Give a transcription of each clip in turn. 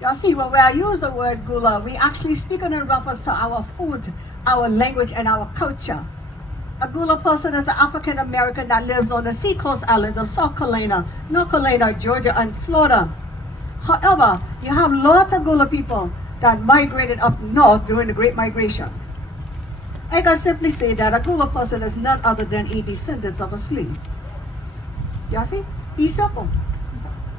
You see, when we use the word Gullah, we actually speak in reference to our food, our language, and our culture. A Gullah person is an African American that lives on the seacoast islands of South Carolina, North Carolina, Georgia, and Florida. However, you have lots of Gullah people that migrated up north during the Great Migration. I can simply say that a Gullah person is none other than a descendant of a slave. You see? It's simple.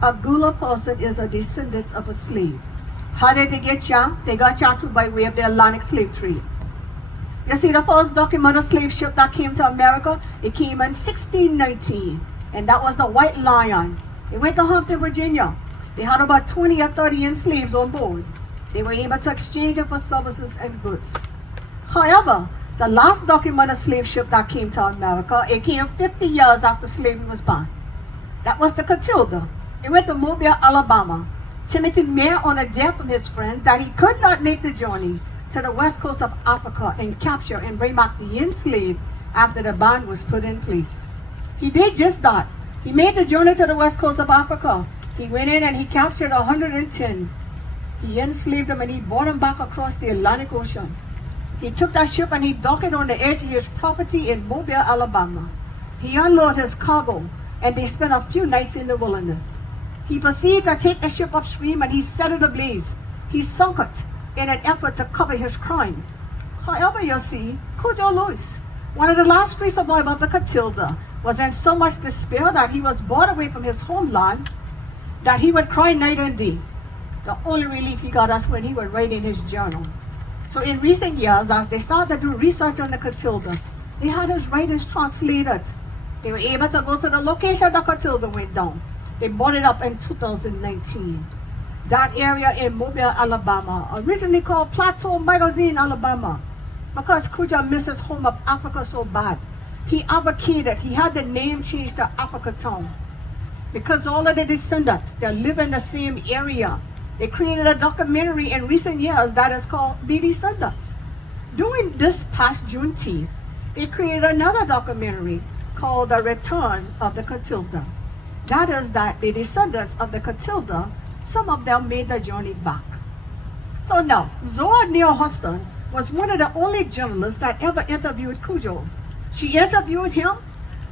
A Gullah person is a descendant of a slave. How did they get ya? They got ya too by way of the Atlantic slave trade. You see, the first documented slave ship that came to America, it came in 1619, and that was the White Lion. It went to Hampton, Virginia. They had about 20 or 30 enslaved on board. They were able to exchange them for services and goods. However, the last documented slave ship that came to America, it came 50 years after slavery was banned. That was the Catilda. It went to Mobile, Alabama. Timothy Mayer on a debt from his friends that he could not make the journey to the west coast of Africa and capture and bring back the enslaved after the ban was put in place. He did just that. He made the journey to the west coast of Africa. He went in and he captured 110. He enslaved them and he brought them back across the Atlantic Ocean. He took that ship and he docked it on the edge of his property in Mobile, Alabama. He unloaded his cargo and they spent a few nights in the wilderness. He proceeded to take the ship upstream and he set it ablaze. He sunk it in an effort to cover his crime. However, you see, Cujo Lewis, one of the last three survivors of the Catilda, was in so much despair that he was brought away from his homeland that he would cry night and day. The only relief he got us when he would write in his journal. So in recent years, as they started to do research on the Catilda, they had his writings translated. They were able to go to the location the Catilda went down. They bought it up in 2019. That area in Mobile, Alabama, originally called Plateau Magazine, Alabama, because Cujo misses home of Africa so bad. He advocated, he had the name changed to Africa Town. Because all of the descendants that live in the same area, they created a documentary in recent years that is called The Descendants. During this past Juneteenth, they created another documentary called The Return of the Catilda. That is that the descendants of the Catilda, some of them made the journey back. So now, Zora Neale Hurston was one of the only journalists that ever interviewed Cujo. She interviewed him.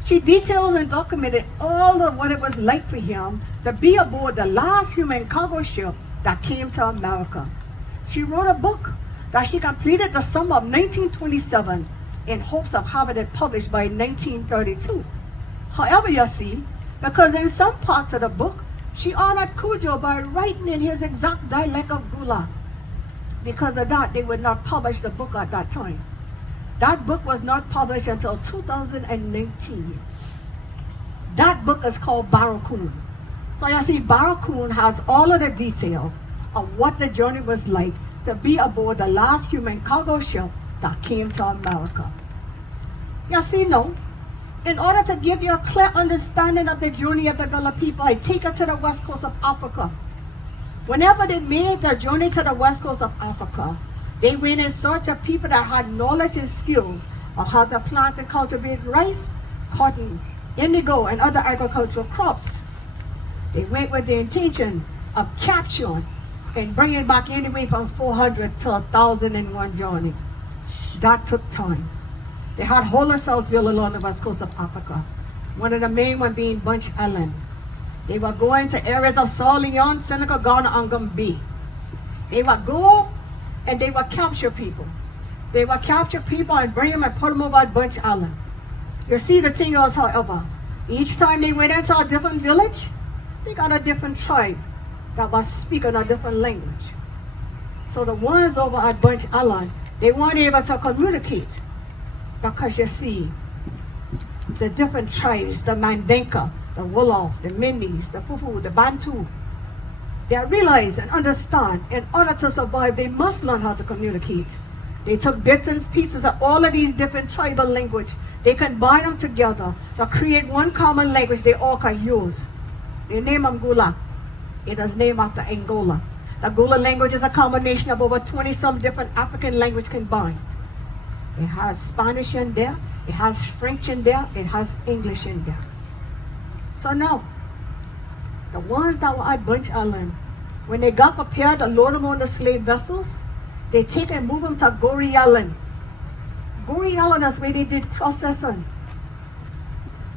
She details and documented all of what it was like for him to be aboard the last human cargo ship that came to America. She wrote a book that she completed the summer of 1927 in hopes of having it published by 1932. However, you see, because in some parts of the book, she honored Cujo by writing in his exact dialect of Gullah. Because of that, they would not publish the book at that time. That book was not published until 2019. That book is called Barracoon. So you see, Barracoon has all of the details of what the journey was like to be aboard the last human cargo ship that came to America. You see, no, in order to give you a clear understanding of the journey of the Gullah people, I take it to the west coast of Africa. Whenever they made their journey to the west coast of Africa, they went in search of people that had knowledge and skills of how to plant and cultivate rice, cotton, indigo, and other agricultural crops. They went with the intention of capturing and bringing back anywhere from 400 to 1,001 journey. That took time. They had whole of Southville along the west coast of Africa, one of the main ones being Bunch Island. They were going to areas of Sierra Leone, Senegal, Ghana, and Gambia. They would go and they would capture people. They would capture people and bring them and put them over at Bunch Island. You see, the thing is, however, each time they went into a different village, they got a different tribe that was speaking a different language. So the ones over at Bunch Island, they weren't able to communicate. Because you see, the different tribes, the Mandinka, the Wolof, the Mindis, the Fufu, the Bantu, they realize and understand in order to survive, they must learn how to communicate. They took bits and pieces of all of these different tribal language. They combine them together to create one common language they all can use. They name them Gullah. It is named after Angola. The Gullah language is a combination of over 20-some different African languages combined. It has Spanish in there, it has French in there, it has English in there. So now, the ones that were at Bunch Island, When they got prepared to load them on the slave vessels, they take and move them to Goree Island. Goree Island is where they did processing.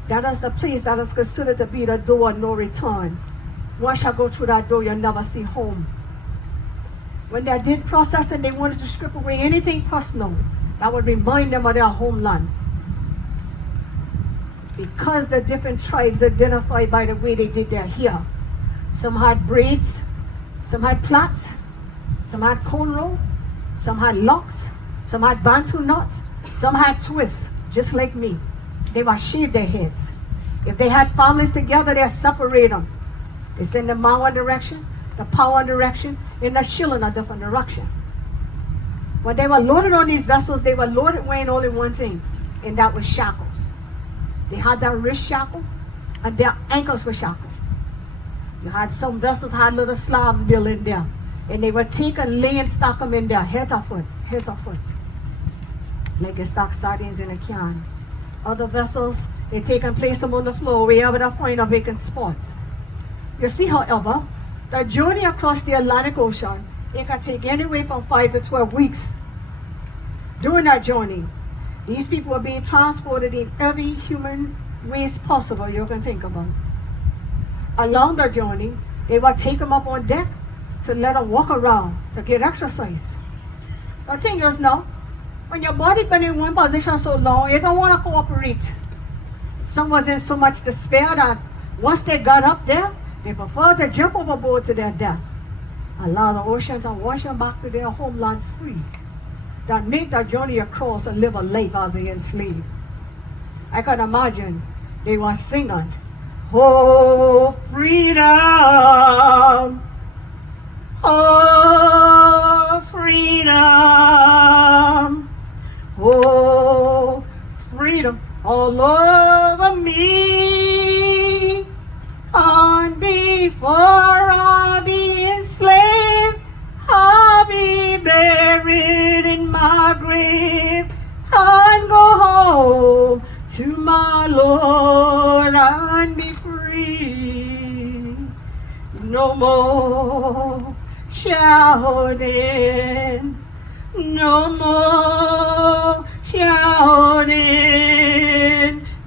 That is the place that is considered to be the door of no return. Once you go through that door, you'll never see home. When they did processing, they wanted to strip away anything personal that would remind them of their homeland. Because the different tribes identified by the way they did their hair. Some had braids, some had plaits, some had cornrow, some had locks, some had bantu knots, some had twists, just like me. They would shave their heads. If they had families together, they'd separate them. They send the man one direction, the power one direction, and the shilling a different direction. When they were loaded on these vessels, they were loaded wearing only one thing, and that was shackles. They had their wrist shackle, and their ankles were shackled. You had some vessels had little slabs built in there, and they would take and lay and stock them in there, head or foot, like you stock sardines in a can. Other vessels, they take and place them on the floor wherever they find a vacant spot. You see, however, the journey across the Atlantic Ocean, it can take anywhere from 5 to 12 weeks. During that journey, these people are being transported in every human ways possible you can think about. Along the journey, they will take them up on deck to let them walk around to get exercise. The thing is now, when your body been in one position so long, you don't want to cooperate. Some was in so much despair that once they got up there, they preferred to jump overboard to their death. Allow the oceans and wash them back to their homeland free. That make the journey across and live a life as an enslaved. I can imagine they were singing, "Oh, freedom! Oh, freedom! Oh, freedom all over me! And before I be enslaved, I'll be buried in my grave and go home to my Lord and be free. No more shouting, no more shouting,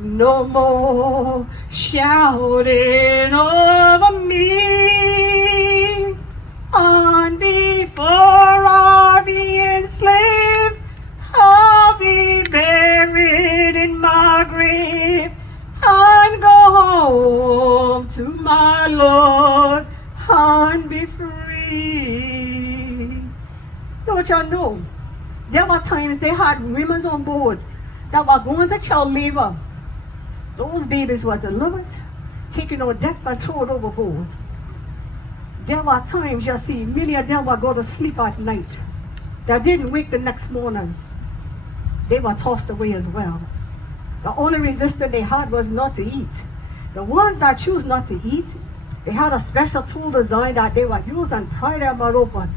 no more shouting over me. And before I be enslaved, I'll be buried in my grave and go home to my Lord and be free. Don't you know? There were times they had women on board that were going to child labor. Those babies were delivered, taken on deck and thrown overboard. There were times, you see, many of them would go to sleep at night. They didn't wake the next morning. They were tossed away as well. The only resistance they had was not to eat. The ones that choose not to eat, they had a special tool design that they would use and pry their mouth open.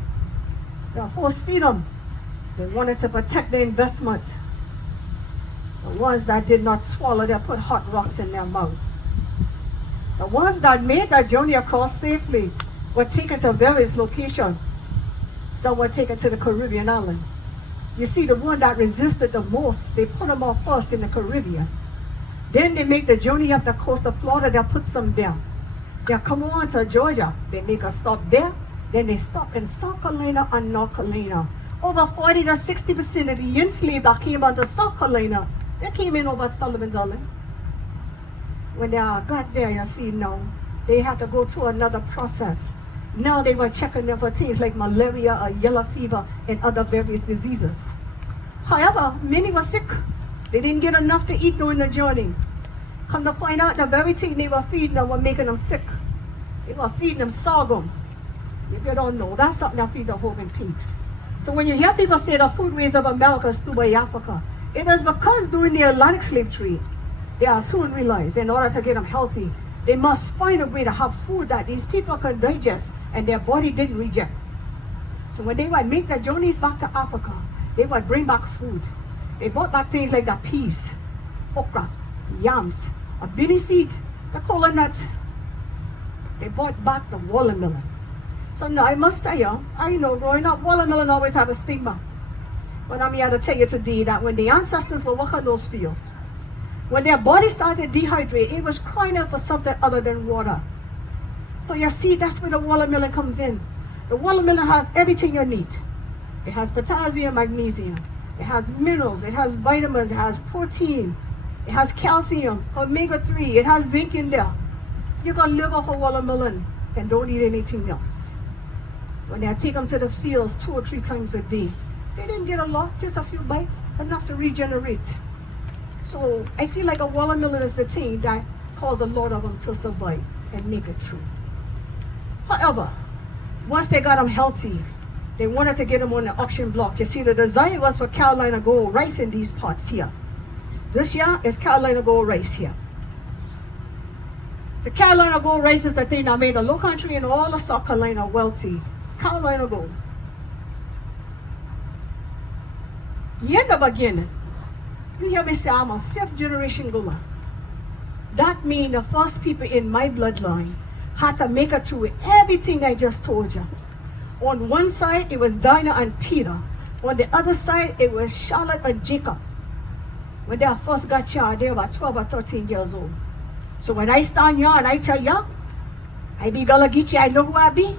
They were forced to feed them. They wanted to protect their investment. The ones that did not swallow, they put hot rocks in their mouth. The ones that made that journey across safely were taken to various locations. Some were taken to the Caribbean island. You see, the one that resisted the most, they put them off first in the Caribbean. Then they make the journey up the coast of Florida, they put some down. They come on to Georgia, they make a stop there, then they stop in South Carolina and North Carolina. Over 40 to 60% of the enslaved that came onto South Carolina, they came in over Sullivan's Island. When they got there, you see now, they had to go through another process. Now they were checking them for things like malaria or yellow fever and other various diseases. However, many were sick. They didn't get enough to eat during the journey. Come to find out, the very thing they were feeding them were making them sick. They were feeding them sorghum. If you don't know, that's something that feed the Hogan pigs. So when you hear people say the foodways of America is stole by Africa, it is because during the Atlantic slave trade, they are soon realized in order to get them healthy, they must find a way to have food that these people can digest and their body didn't reject. So when they would make their journeys back to Africa, they would bring back food. They brought back things like the peas, okra, yams, a bitty seed, the cola nut. They brought back the watermelon. So now I must tell you, I know growing up, watermelon always had a stigma. But I'm here to tell you today that when the ancestors were walking those fields, when their body started to dehydrate, it was crying out for something other than water. So you see, that's where the watermelon comes in. The watermelon has everything you need. It has potassium, magnesium. It has minerals. It has vitamins. It has protein. It has calcium, omega-3. It has zinc in there. You can live off a watermelon and don't eat anything else. When they take them to the fields 2 or 3 times a day, they didn't get a lot, just a few bites, enough to regenerate. So I feel like a watermelon is the thing that caused a lot of them to survive and make it through. However, once they got them healthy, they wanted to get them on the auction block. You see, the design was for Carolina Gold rice in these pots here. This year is Carolina Gold rice here. The Carolina Gold rice is the thing that made the Low Country and all of South Carolina wealthy. Carolina Gold. In the beginning, you hear me say I'm a 5th generation Gullah. That means the first people in my bloodline had to make it through everything I just told you. On one side, it was Dinah and Peter. On the other side, it was Charlotte and Jacob. When they first got here, they were about 12 or 13 years old. So when I stand here and I tell you, I be Gullah Geechee, I know who I be.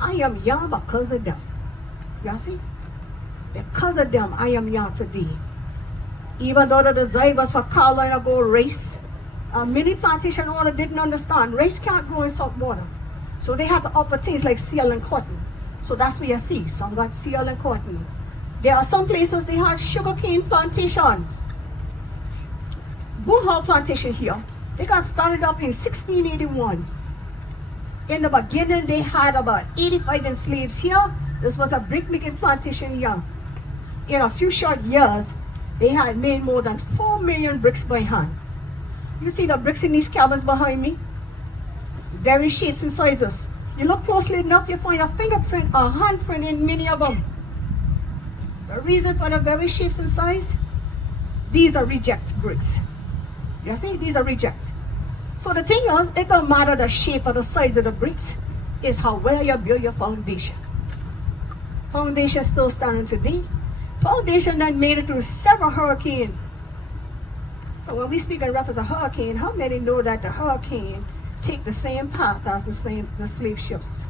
I am young because of them. You see? Because of them, I am young today. Even though the design was for Carolina Gold rice, many plantation owners didn't understand. Rice can't grow in salt water. So they had to offer things like seal and cotton. So that's where you see. Some got seal and cotton. There are some places they had sugarcane plantations. Boone Hall plantation here. They got started up in 1681. In the beginning, they had about 85 enslaved here. This was a brick making plantation here. In a few short years, they had made more than 4 million bricks by hand. You see the bricks in these cabins behind me? Various shapes and sizes. You look closely enough, you find a fingerprint, a handprint in many of them. The reason for the various shapes and size, these are reject bricks. You see, these are reject. So the thing is, it don't matter the shape or the size of the bricks, it's how well you build your foundation. Foundation still standing today. Foundation that made it through several hurricanes. So when we speak in reference to hurricane, how many know that the hurricane take the same path as the slave ships?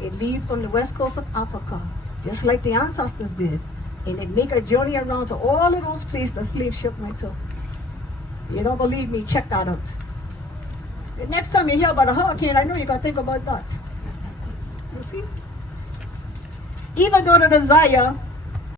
It leave from the west coast of Africa, just like the ancestors did, and they make a journey around to all of those places the slave ship went to. You don't believe me? Check that out. The next time you hear about a hurricane, I know you can think about that. You see? Even though the desire